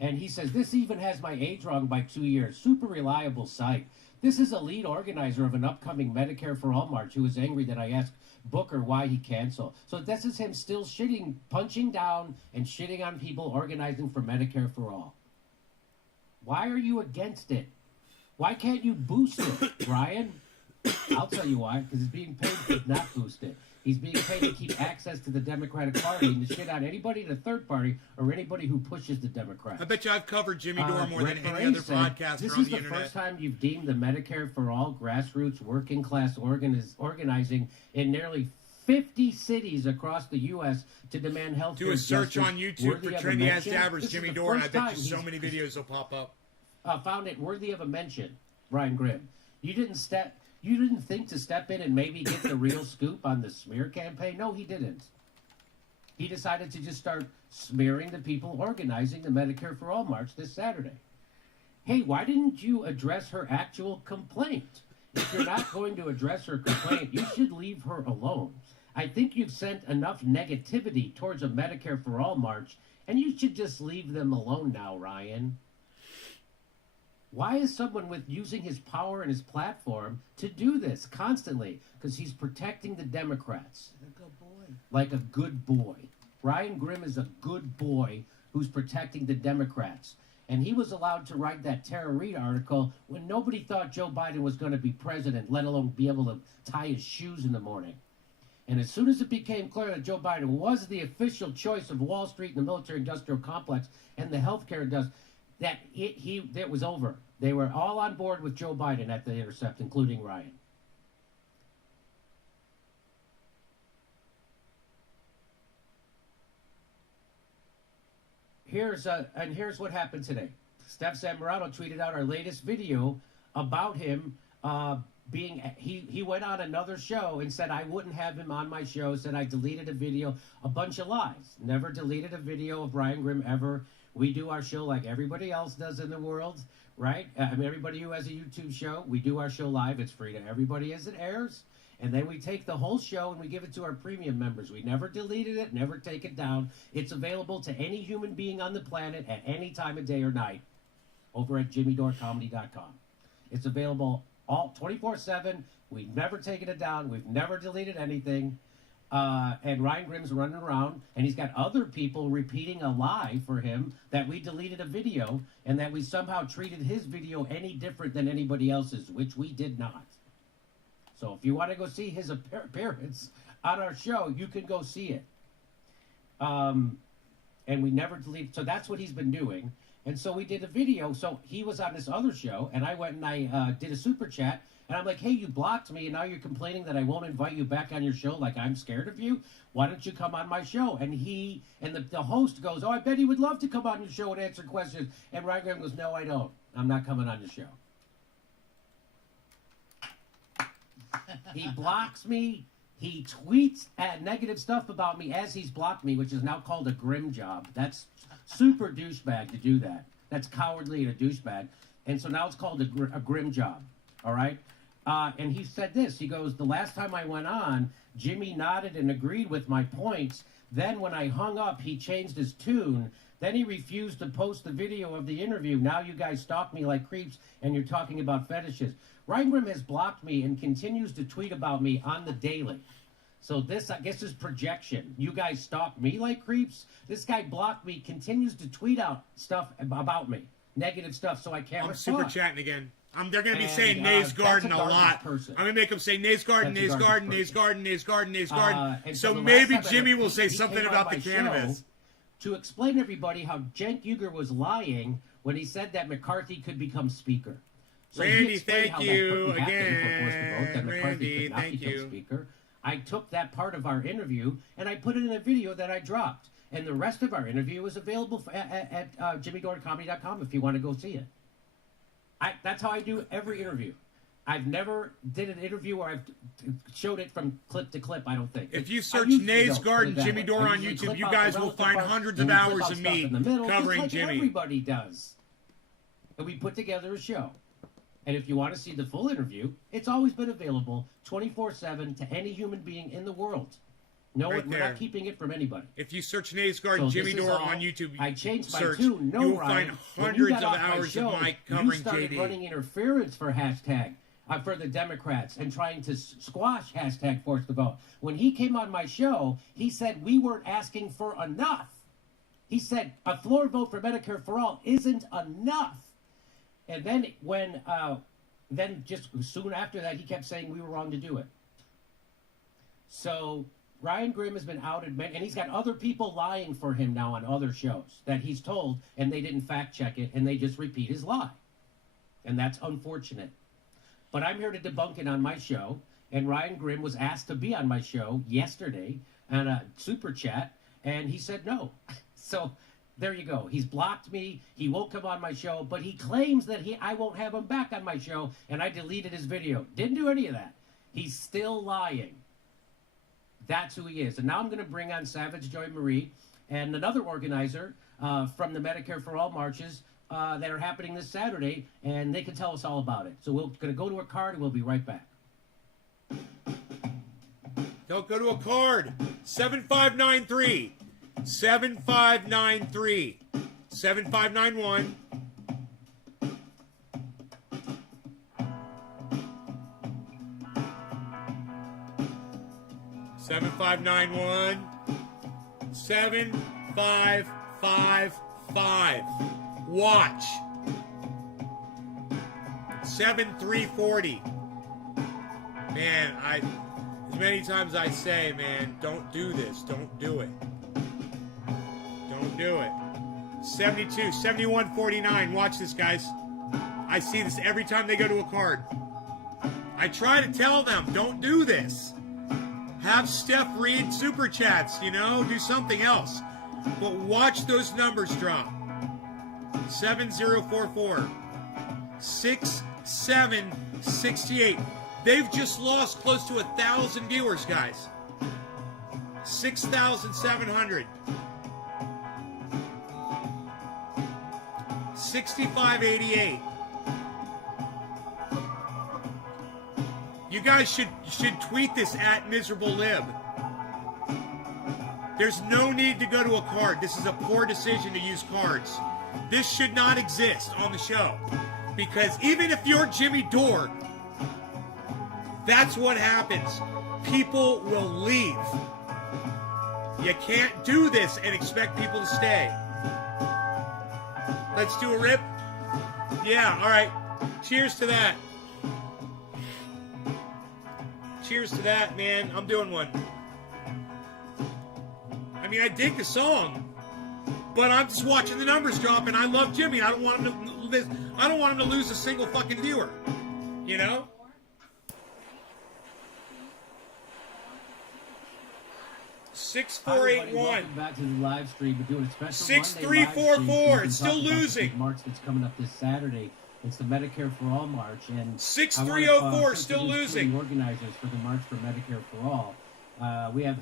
And he says, this even has my age wrong by 2 years. Super reliable site. This is a lead organizer of an upcoming Medicare for All march who is angry that I asked Booker why he canceled. So this is him still shitting, punching down and shitting on people organizing for Medicare for All. Why are you against it? Why can't you boost it, Ryan? I'll tell you why. Because he's being paid to not boost it. He's being paid to keep access to the Democratic Party and to shit on anybody in the third party or anybody who pushes the Democrats. I bet you I've covered Jimmy Dore more than Brett any Murray other said, podcaster this on is the the internet. first time you've deemed the Medicare for All grassroots working class organizing in nearly 50 cities across the U.S. to demand health care. Do a search justice on YouTube worthy for of a Trendy As mention. Dabbers This is Jimmy the Dore, and I first bet you time so he's many videos will pop up. found it worthy of a mention, Ryan Grimm. You didn't think to step in and maybe get the real scoop on the smear campaign? No, he didn't. He decided to just start smearing the people organizing the Medicare for All march this Saturday. Hey, why didn't you address her actual complaint? If you're not going to address her complaint, you should leave her alone. I think you've sent enough negativity towards a Medicare for All march, and you should just leave them alone now, Ryan. Why is someone with using his power and his platform to do this constantly? Because he's protecting the Democrats. A good boy. Like a good boy. Ryan Grimm is a good boy who's protecting the Democrats. And he was allowed to write that Tara Reid article when nobody thought Joe Biden was going to be president, let alone be able to tie his shoes in the morning. And as soon as it became clear that Joe Biden was the official choice of Wall Street and the military-industrial complex and the healthcare industry, that was over. They were all on board with Joe Biden at The Intercept, including Ryan. Here's what happened today. Steph Zamorano tweeted out our latest video about him he went on another show and said I wouldn't have him on my show, said I deleted a video, a bunch of lies. Never deleted a video of Ryan Grimm ever. We do our show like everybody else does in the world, right? Everybody who has a YouTube show, we do our show live. It's free to everybody as it airs. And then we take the whole show and we give it to our premium members. We never deleted it, never take it down. It's available to any human being on the planet at any time of day or night over at JimmyDoreComedy.com. It's available all 24/7. We've never taken it down. We've never deleted anything. And Ryan Grimm's running around, and he's got other people repeating a lie for him that we deleted a video and that we somehow treated his video any different than anybody else's, which we did not. So if you want to go see his appearance on our show, you can go see it. And we never deleted. So that's what he's been doing. And so we did a video. So he was on this other show, and I went and I did a super chat. And I'm like, hey, you blocked me, and now you're complaining that I won't invite you back on your show like I'm scared of you? Why don't you come on my show? And the host goes, oh, I bet he would love to come on your show and answer questions. And Ryan Grimm goes, no, I don't. I'm not coming on your show. He blocks me. He tweets negative stuff about me as he's blocked me, which is now called a Grimm job. That's super douchebag to do that. That's cowardly and a douchebag. And so now it's called a Grimm job. All right? And he said this. He goes, the last time I went on, Jimmy nodded and agreed with my points. Then when I hung up, he changed his tune. Then he refused to post the video of the interview. Now you guys stalk me like creeps, and you're talking about fetishes. Ryan Grimm has blocked me and continues to tweet about me on the daily. So this, I guess, is projection. You guys stalk me like creeps. This guy blocked me, continues to tweet out stuff about me, negative stuff, so I can't I'm respond. super chatting again. They're going to be And, saying that's Nays Garden a a garbage lot. person. I'm going to make them say Nays Garden, That's a Nays garbage Garden, person. Nays Garden, Nays Garden, Nays Garden. And So the last maybe time I Jimmy heard- will say he something came on about the my cannabis. show to explain to everybody how Cenk Uygur was lying when he said that McCarthy could become speaker. So he Randy, explained thank how that you couldn't happen again. for forced vote, that McCarthy Randy, could not thank become you. speaker. I took that part of our interview and I put it in a video that I dropped. And the rest of our interview is available at JimmyDornComedy.com if you want to go see it. That's how I do every interview. I've never did an interview where I've showed it from clip to clip, I don't think. If you I search usually Nays don't put Garden it that Jimmy way. Dore I on usually YouTube, clip you out guys the will relevant find parts, hundreds and of we clip hours out of stuff me in the middle, covering just like Jimmy. everybody does. And we put together a show. And if you want to see the full interview, it's always been available 24/7 to any human being in the world. No, Right we're there. not keeping it from anybody. If you search Nays Garden So Jimmy this is Dore all- on YouTube, I changed my search, tune. No, you will Ryan, find when you hundreds got of off my hours show, of Mike you covering started JD. running interference for hashtag for the Democrats and trying to squash hashtag force the vote. When he came on my show, he said we weren't asking for enough. He said a floor vote for Medicare for all isn't enough. And then then just soon after that, he kept saying we were wrong to do it. So Ryan Grimm has been outed, and he's got other people lying for him now on other shows that he's told, and they didn't fact check it, and they just repeat his lie. And that's unfortunate. But I'm here to debunk it on my show, and Ryan Grimm was asked to be on my show yesterday on a super chat, and he said no. So there you go. He's blocked me. He won't come on my show, but he claims that I won't have him back on my show, and I deleted his video. Didn't do any of that. He's still lying. That's who he is. And now I'm going to bring on Savage Joy Marie and another organizer from the Medicare for All marches that are happening this Saturday, and they can tell us all about it. So we're going to go to a card, and we'll be right back. Don't go to a card. 7593. 7593. 7591. Seven five nine one 7555. Watch. 7340. Man, as many times I say, man, don't do this. Don't do it. Don't do it. 72, 7149. Watch this, guys. I see this every time they go to a card. I try to tell them, don't do this. Have Steph read super chats, do something else. But watch those numbers drop. 7044. 6768. They've just lost close to 1,000 viewers, guys. 6,700. 6588. You guys should tweet this at Miserable Lib. There's no need to go to a card. This is a poor decision to use cards. This should not exist on the show. Because even if you're Jimmy Dore, that's what happens. People will leave. You can't do this and expect people to stay. Let's do a rip. Yeah, all right. Cheers to that. Cheers to that, man. I'm doing one. I mean, I dig the song, but I'm just watching the numbers drop, and I love Jimmy. I don't want him to lose a single fucking viewer. You know? Everybody, 6481. welcome back to the live stream. We're doing a special 6344. Monday live stream. It's still Talking about the losing. big march that's coming up this Saturday. It's the Medicare for All March, and 6304, still losing. The organizers for the March for Medicare for All. We have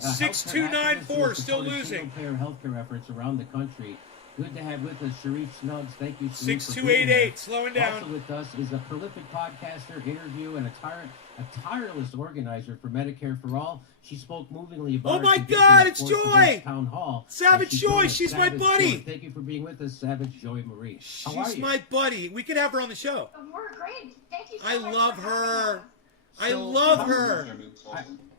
6294, still losing. Single-payer healthcare efforts around the country, Good to have with us Sharif Snuggs. Thank you, Sharif. for being 6288, here. slowing down. Also with us is a prolific podcaster, interview, and a tireless organizer for Medicare for All. She spoke movingly about. Oh her my condition God, at it's Forest Joy! Events Town Hall. Savage And Joy, doing she's my Savage buddy. Joy. Thank you for being with us, Savage Joy Marie. How are She's you? my buddy. We could have her on the show. We're great. Thank you so I much love for having her. us. I So- love her.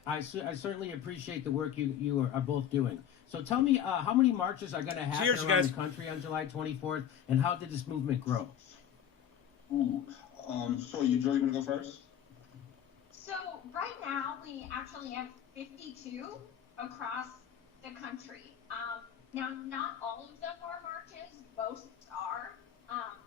I certainly appreciate the work you are both doing. So tell me, how many marches are going to happen Cheers, around guys. the country on July 24th, and how did this movement grow? Ooh, sure, you Joy, you wanna go first? So right now we actually have 52 across the country. Now not all of them are marches, most are,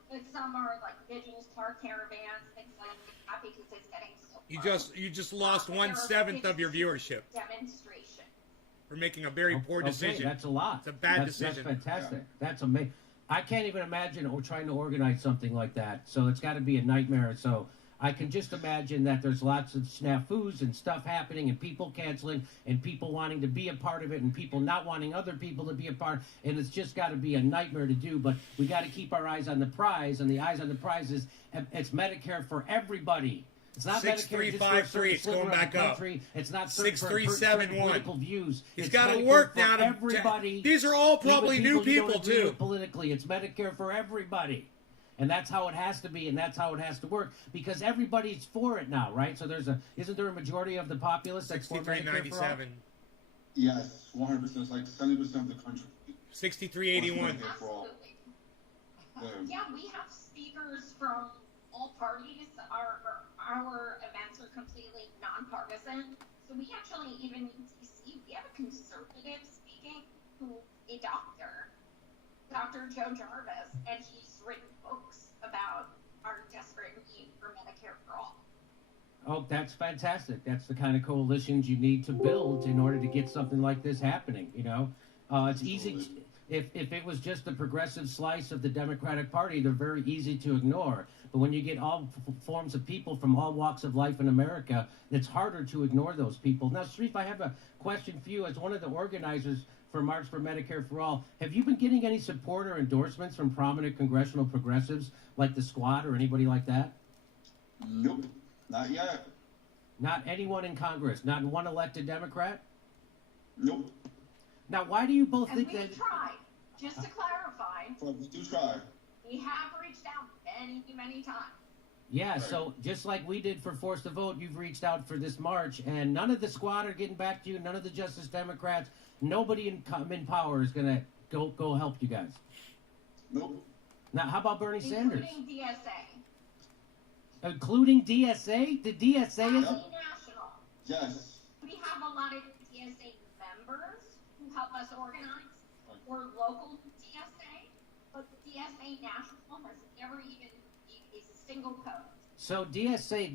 but some are like vigils, car caravans, things like that because it's getting so close. You just lost There are 1/7 of your 52 viewership. Demonstrations. We're making a very poor Okay, decision. that's a lot. It's a bad That's decision. fantastic. That's amazing. I can't even imagine trying to organize something like that. So it's got to be a nightmare. So I can just imagine that there's lots of snafus and stuff happening and people canceling and people wanting to be a part of it and people not wanting other people to be a part. And it's just got to be a nightmare to do. But we got to keep our eyes on the prize. And the eyes on the prize is it's Medicare for everybody. It's not Medicare just for a 6353, certain it's going sliver of the back up. country. It's not certain for 6371. political views. He's It's got to Medicare work for now to everybody. These are all Even probably new you don't people agree too. with politically, it's Medicare for everybody, and that's how it has to be, and that's how it has to work because everybody's for it now, right? So isn't there a majority of the populace that's for Medicare for all? 6397, Yes, 100%. It's like 70% of the country. 6381. Medicare for all. Yeah, we have speakers from all parties. Our events are completely nonpartisan. So we actually, even in DC, we have a conservative speaking who's a doctor, Dr. Joe Jarvis, and he's written books about our desperate need for Medicare for all. Oh, that's fantastic. That's the kind of coalitions you need to build in order to get something like this happening. You know, it's easy. If it was just a progressive slice of the Democratic Party, they're very easy to ignore. But when you get all forms of people from all walks of life in America, it's harder to ignore those people. Now, Sharif, I have a question for you as one of the organizers for March for Medicare for All. Have you been getting any support or endorsements from prominent congressional progressives like the Squad or anybody like that? Nope, not yet. Not anyone in Congress? Not one elected Democrat? Nope. Now, why do you both And think we've that? tried, just to clarify, But we do try. we have reached out many, many times. Yeah, so just like we did for Force the Vote, you've reached out for this march, and none of the Squad are getting back to you. None of the Justice Democrats. Nobody in power is gonna go help you guys. Nope. Now, how about Bernie Sanders? Including DSA. Including DSA? The DSA is. National. Yes. We have a lot of DSA members who help us organize. We're local DSA, but the DSA National has never even made a single code. So DSA,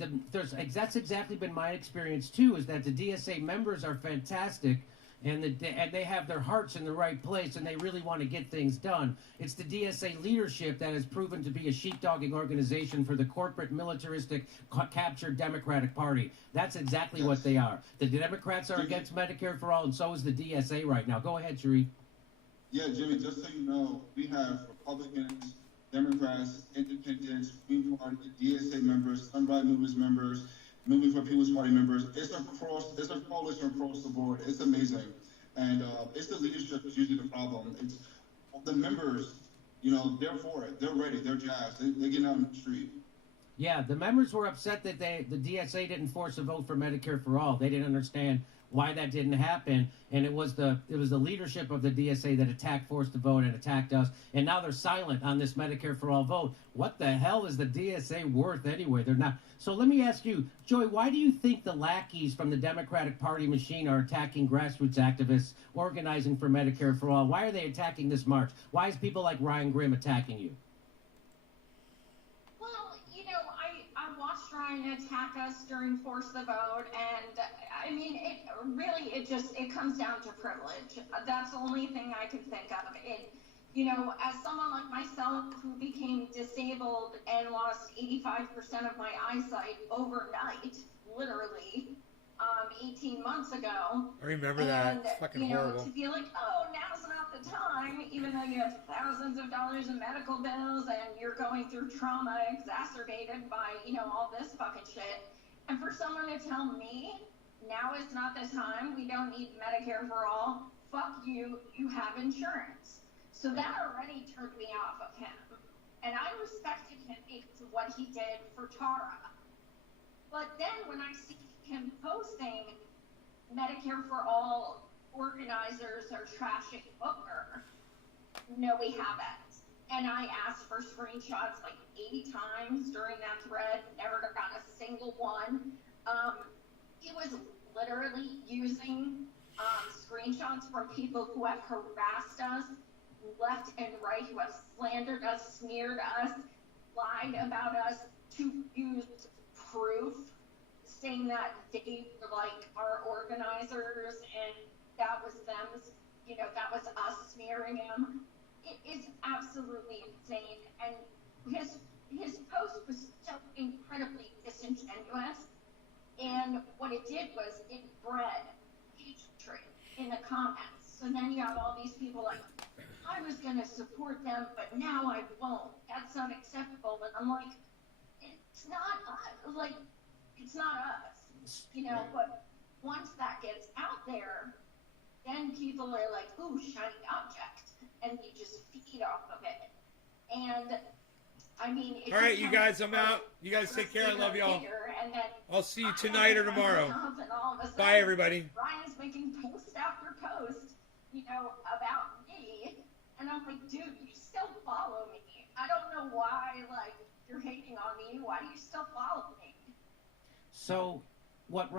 that's exactly been my experience too. Is that the DSA members are fantastic, and they have their hearts in the right place, and they really want to get things done. It's the DSA leadership that has proven to be a sheepdogging organization for the corporate, militaristic, captured Democratic Party. That's exactly what they are. The Democrats are against Medicare for all, and so is the DSA right now. Go ahead, Sharif. Yeah, Jimmy, just so you know, we have Republicans, Democrats, Independents, Green Party, DSA members, Sunbright Movers members, Moving for People's Party members. It's a coalition across the board. It's amazing. And it's the leadership that's usually the problem. It's the members, you know, they're for it. They're ready. They're jazzed. They're getting out in the street. Yeah, the members were upset that the DSA didn't force a vote for Medicare for all. They didn't understand why that didn't happen, and it was the leadership of the DSA that attacked Forced to Vote and attacked us, and now they're silent on this Medicare for all vote. What the hell is the DSA worth anyway? They're not. So let me ask you, Joy, why do you think the lackeys from the Democratic Party machine are attacking grassroots activists organizing for Medicare for all? Why are they attacking this march? Why is people like Ryan Grimm attacking you? Well, you know, I watched Ryan attack us during Force the Vote, and I mean, it comes down to privilege. That's the only thing I could think of. You know, as someone like myself who became disabled and lost 85% of my eyesight overnight, literally, 18 months ago. I remember that. It's fucking you know, horrible. to be like, oh, now's not the time, even though you have thousands of dollars in medical bills and you're going through trauma exacerbated by, you know, all this fucking shit. And for someone to tell me, now is not the time, we don't need Medicare for all, fuck you, you have insurance. So that already turned me off of him. And I respected him because of what he did for Tara. But then when I see him posting Medicare for all organizers are trashing Booker, no, we haven't. And I asked for screenshots like 80 times during that thread, never got a single one. He was literally using screenshots from people who have harassed us left and right, who have slandered us, smeared us, lied about us, to use proof saying that they were like our organizers and that was them, you know, that was us smearing him. It is absolutely insane. And his post was so incredibly disingenuous. And what it did was it bred hatred in the comments. So then you have all these people like, I was going to support them, but now I won't. That's unacceptable. And I'm like, it's not us. Like, it's not us, you know. But once that gets out there, then people are like, ooh, shiny object, and you just feed off of it. And I mean, it All right, just you comes guys, I'm out. You guys take care. I love y'all. bigger, and then I'll see you I tonight or have tomorrow. enough, and all of a sudden, Bye, everybody. Ryan's making post after post, you know, about me, and I'm like, dude, you still follow me. I don't know why, like, you're hating on me. Why do you still follow me? So, what